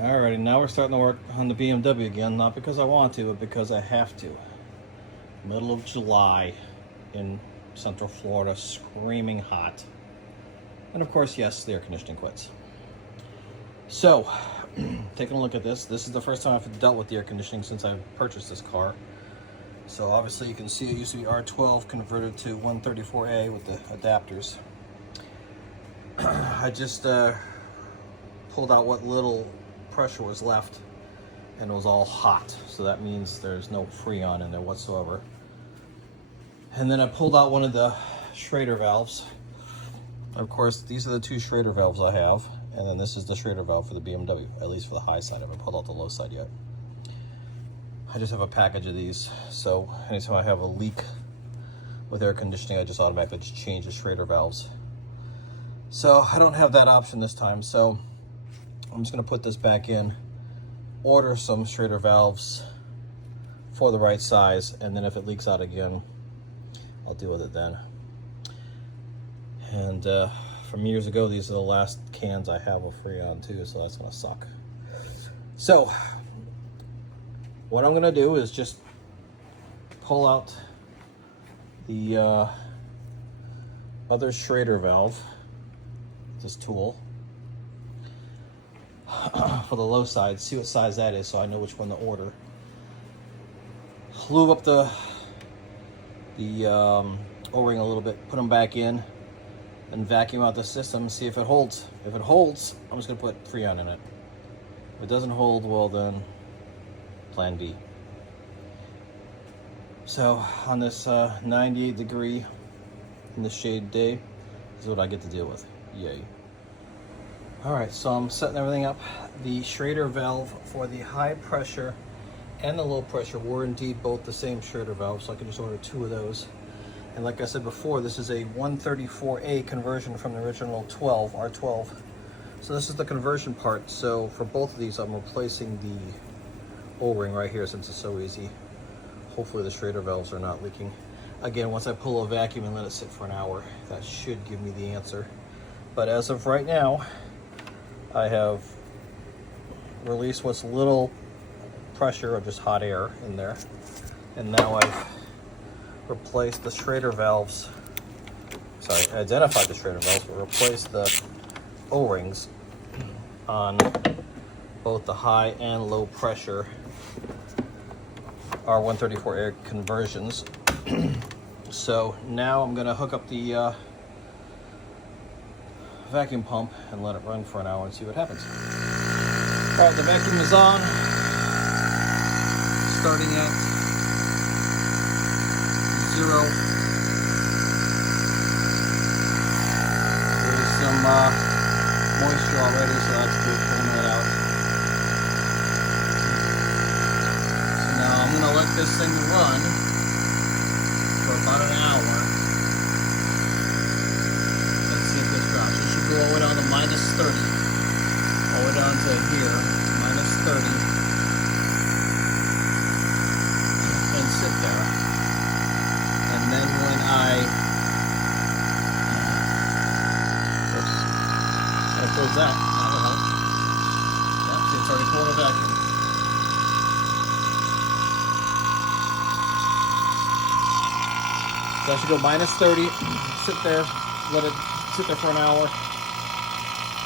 Alrighty, now we're starting to work on the BMW again, not because I want to, but because I have to. Middle of July in Central Florida, screaming hot. And of course, yes, the air conditioning quits. So, taking a look at this is the first time I've dealt with the air conditioning since I purchased this car. So obviously you can see it used to be R12 converted to 134A with the adapters. I just pulled out what little pressure was left and it was all hot, so that means there's no Freon in there whatsoever. And then I pulled out one of the Schrader valves. Of course, these are the two Schrader valves I have, and then this is the Schrader valve for the BMW, at least for the high side. I haven't pulled out the low side yet. I just have a package of these, so anytime I have a leak with air conditioning, I just automatically just change the Schrader valves. So I don't have that option this time, so I'm just going to put this back in, order some Schrader valves for the right size, and then if it leaks out again, I'll deal with it then. And from years ago, these are the last cans I have of Freon too, so that's going to suck. So what I'm going to do is just pull out the other Schrader valve, this tool, for the low side, see what size that is so I know which one to order. Lube up the O-ring a little bit, put them back in, and vacuum out the system, see if it holds. If it holds, I'm just gonna put Freon in it. If it doesn't hold, well then, plan B. So on this 98 degree in the shade day, this is what I get to deal with. Yay. All right, so I'm setting everything up. The Schrader valve for the high pressure and the low pressure were indeed both the same Schrader valve, so I can just order two of those. And like I said before, this is a 134A conversion from the original R12. So this is the conversion part. So for both of these, I'm replacing the O-ring right here since it's so easy. Hopefully the Schrader valves are not leaking. Again, once I pull a vacuum and let it sit for an hour, that should give me the answer. But as of right now, I have released what's little pressure or just hot air in there. And now I've replaced the Schrader valves. Sorry, identified the Schrader valves, but replaced the O-rings on both the high and low pressure R134 air conversions. So now I'm gonna hook up the vacuum pump and let it run for an hour and see what happens. All right, the vacuum is on, starting at 0. There's some moisture already, so that's good, pulling that out. So now I'm gonna let this thing run for about an hour. Let's see if this drops. It should go all the way down to -30. All the way down to here, -30. And sit there. And then when it close that, that'll help. Yeah, see, it's already pulling a vacuum. So I should go -30, sit there, let it sit there for an hour,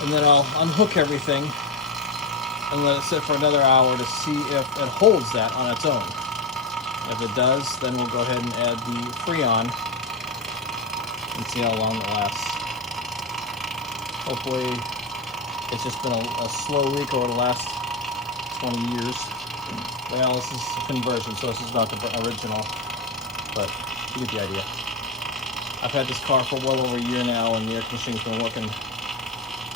and then I'll unhook everything and let it sit for another hour to see if it holds that on its own. If it does, then we'll go ahead and add the Freon and see how long it lasts. Hopefully it's just been a slow leak over the last 20 years. Well, this is a conversion, so this is not the original, but you get the idea. I've had this car for well over a year now, and the air conditioning's been working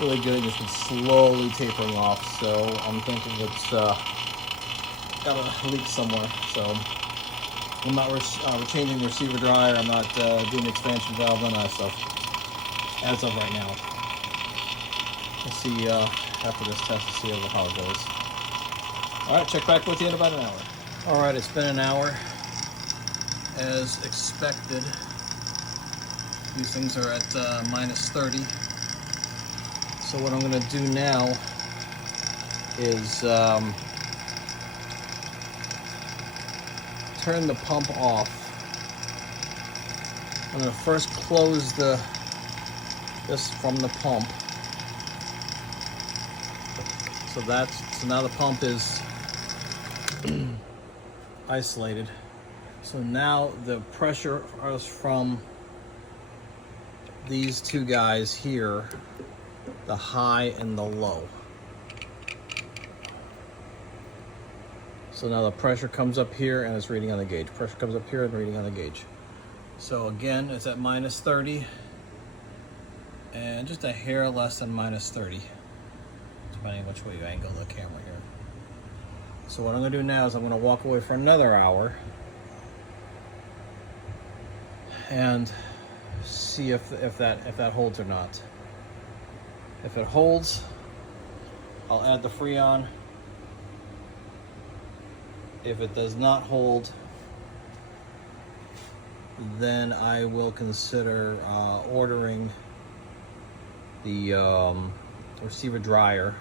really good. It's been slowly tapering off, so I'm thinking it's got a leak somewhere. So I'm not changing the receiver dryer. I'm not doing the expansion valve, none of that stuff as of right now. We'll see after this test to see how it goes. All right, check back with you in about an hour. All right, it's been an hour. As expected, these things are at -30. So what I'm going to do now is turn the pump off. I'm going to first close this from the pump. So now the pump is isolated. So now the pressure is from these two guys here, the high and the low. So now the pressure comes up here and it's reading on the gauge. Pressure comes up here and reading on the gauge. So again, it's at minus 30 and just a hair less than minus 30, depending on which way you angle the camera here. So what I'm gonna do now is I'm gonna walk away for another hour and see if that holds or not. If it holds, I'll add the Freon. If it does not hold, then I will consider ordering the receiver dryer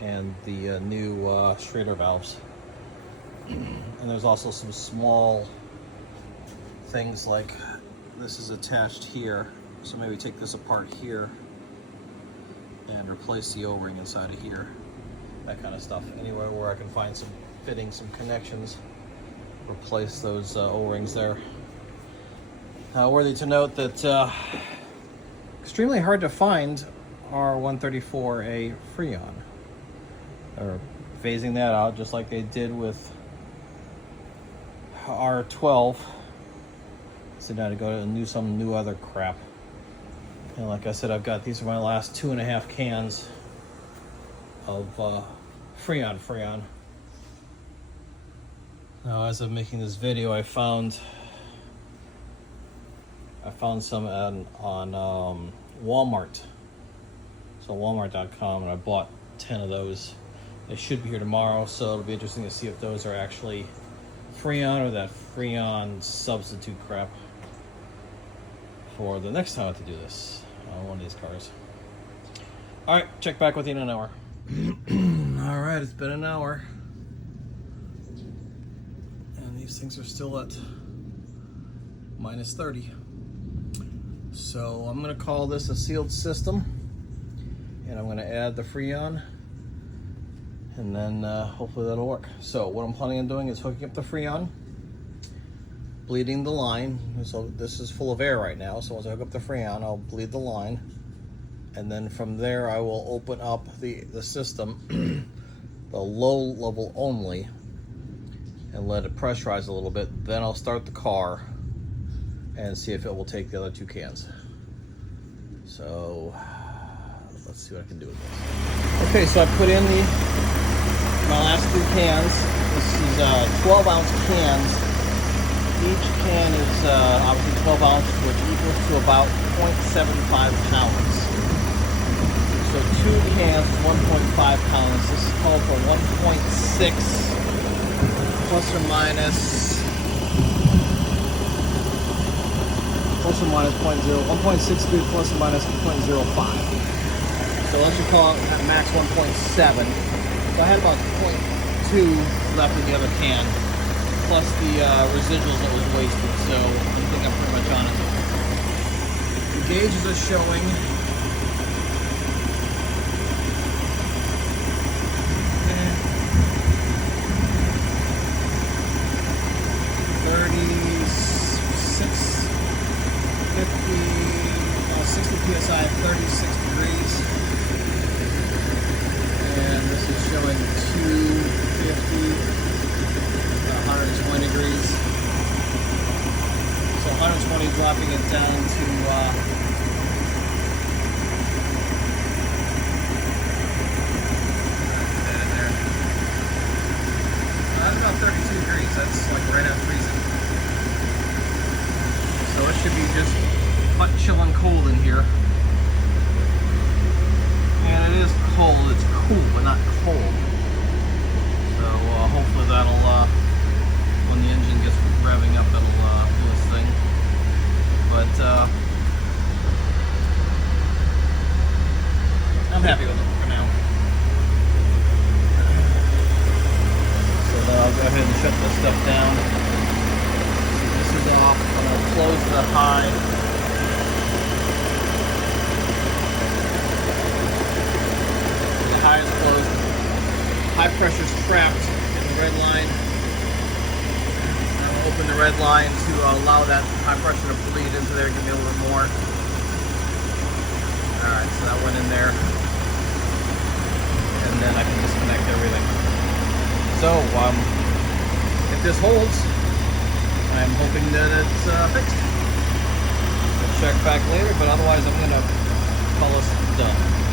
and the new Schrader valves. And there's also some small things like this is attached here, so maybe take this apart here and replace the O-ring inside of here, that kind of stuff. Anywhere where I can find some fittings, some connections, replace those O-rings there. Worthy to note that extremely hard to find R134A Freon. They're phasing that out just like they did with R12. So now to go and do some new other crap. And like I said, I've got these are my last 2.5 cans of Freon. Now, as I'm making this video, I found some on Walmart. So Walmart.com, and I bought 10 of those. They should be here tomorrow, so it'll be interesting to see if those are actually Freon or that Freon substitute crap for the next time I have to do this on one of these cars. All right, check back with you in an hour. All right, it's been an hour. And these things are still at minus 30. So I'm gonna call this a sealed system. And I'm gonna add the Freon. And then hopefully that'll work. So what I'm planning on doing is hooking up the Freon, bleeding the line. So this is full of air right now. So once I hook up the Freon, I'll bleed the line. And then from there, I will open up the system, the low level only, and let it pressurize a little bit. Then I'll start the car and see if it will take the other 2 cans. So let's see what I can do with this. Okay, so I put in my last 2 cans. This is 12-ounce cans. Each can is obviously 12 ounce, which equals to about 0.75 pounds. So 2 cans, 1.5 pounds. This is called for 1.6 plus or minus 0.0, 1.63 plus or minus 0.05. So let's just call it at max 1.7. So I had about 0.2 left in the other can, plus the residuals that was wasted. So I think I'm pretty much on it. The gauges are showing 60 psi at 36 degrees, and this is showing 250, 120 degrees. So 120, dropping it down to that's about 32 degrees. That's like right at freezing. So it should be just butt chilling cold in here. And it is cold, it's cool, but not cold. So hopefully that'll, when the engine gets revving up, that'll do its thing. But I'm happy with it for now. red line to allow that high pressure to bleed into there, give me a little bit more. Alright, so that went in there. And then I can disconnect everything. So, if this holds, I'm hoping that it's fixed. We'll check back later, but otherwise I'm going to call us done.